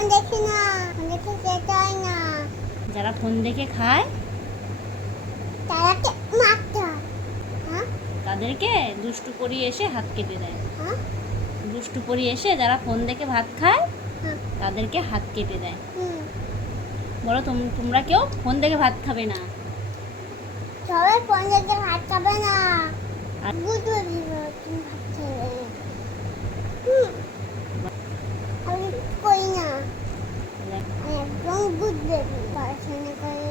Phone দেখি না, phone দেখে খেতে হয় না। যারা ফোন দেখে খায় তারাকে মারতে হয়। হ্যাঁ তাদেরকে দুষ্টু পরি এসে হাত কেটে দেয়। হ্যাঁ দুষ্টু পরি এসে যারা ফোন দেখে ভাত খায় হ্যাঁ তাদেরকে হাত কেটে দেয়। হুম। বলো তোমরা কেউ ফোন দেখে ভাত খাবে না। সবাই ফোন দেখে ভাত খাবে না। আর বুঝবে তুমি ভাত খেয়ে। হুম। আমি করি না, আমি একদম বুঝবে পড়াশোনা করে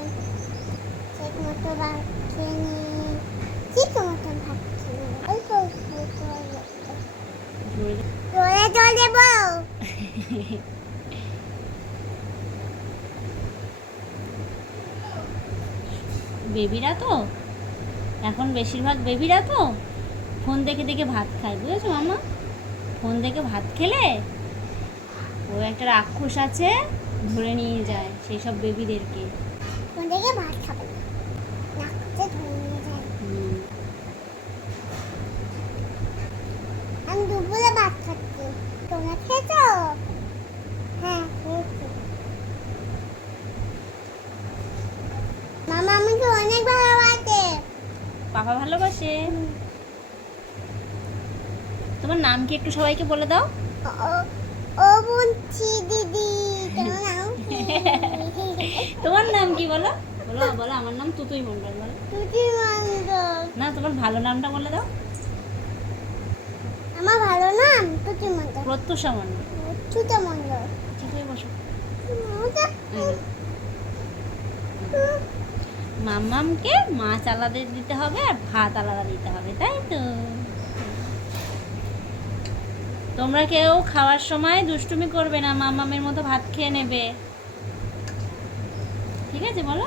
ঠিক মতো ভাত খেয়ে নিই, ঠিক মতো ভাত খেয়ে নিই। অল্প অল্প করে জোরে জোরে বল। বেবিরা তো এখন বেশিরভাগ বেবিরা তো ফোন দেখে দেখে ভাত খায়, বুঝেছো মামা? ফোন দেখে ভাত খেলে ও একটা রাক্ষস আছে, ধরে নিয়ে যায় সেই সব বেবিদেরকে। ফোন দেখে ভাত খাবে না, নাক থেকে ধরে নিয়ে যায়। আমি দুপুরে ভাত খাচ্ছি, তোমরা খেয়েছো? হ্যাঁ খেয়েছি। মামা আমাকে অনেক ভালোবাসে। পাপা ভালোবাসে। তোমার নাম কি একটু সবাইকে বলে দাও। ও বুনছি দিদি, তোমার নাম কি? তোমার নাম কি বলো? বলো বলো, আমার নাম তুতুই মন্ডল। বলো। তুতি মন্ডল। না, তোমার ভালো নামটা বলে দাও। আমার ভালো নাম তুতি মন্ডল। প্রত্যুষা মন্ডল। তুতি মন্ডল। ঠিক হয়ে বসো। হুম। মাম্মামকে মাছ আলাদা দিতে হবে আর ভাত আলাদা দিতে হবে, তাই তো? তোমরা কেউ খাওয়ার সময় দুষ্টুমি করবে না, মাম্মামের মতো ভাত খেয়ে নেবে, ঠিক আছে? বলো।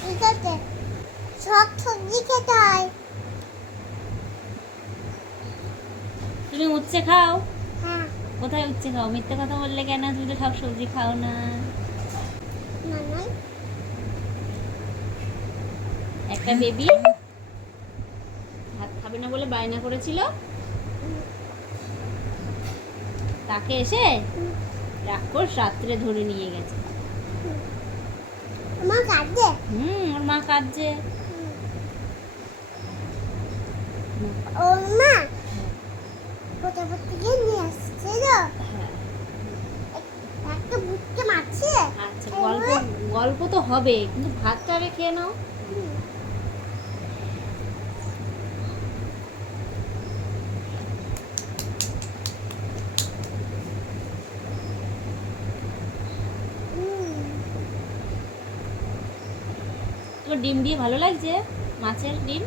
ঠিক আছে, সব সবজি খেতে হয়। তুমি উচ্ছে খাও? হ্যাঁ। কোথায় উচ্ছে খাও? মিথ্যে কথা বললে কেন? তুমি তো সব সবজি খাও না। মামা একটা বেবি ভাত খাবে না বলে বায়না করেছিল, তাকে এসে রাক্ষস রাত্রে ধরে নিয়ে গেছে। আমার কাঁদছে। ওর মা কাঁদছে। ওর মা কোথাও থেকে নিয়ে আসছে তো, হ্যাঁ। একটা ভূতকে মারছে। আচ্ছা, গল্প গল্প তো হবে, কিন্তু ভাতটা আগে খেয়ে নাও। তোমার ডিম দিয়ে ভালো লাগছে? মাছের ডিম?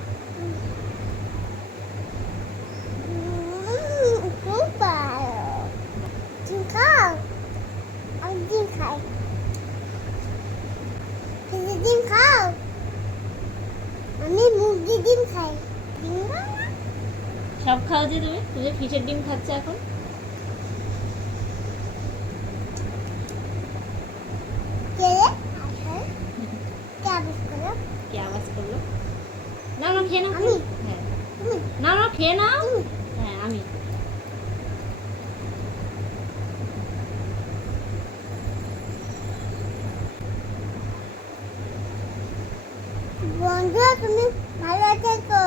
খুব ভালো। ডিম খাও? আমি ডিম খাই। তুমি ডিম খাও? আমি মুরগির ডিম খাই। ডিম খাও না? সব খাও যে তুমি? তুমি যে ফিশের ডিম খাচ্ছ এখন। কে রে? আসল? কে আবিষ্ করলো? কে আওয়াজ করলো? না না, খেয়ে নাও। আমি? হ্যাঁ। তুমি? না না, খেয়ে নাও। তুমি? হ্যাঁ, আমি। বন্ধুরা তুমি ভালো থেকো।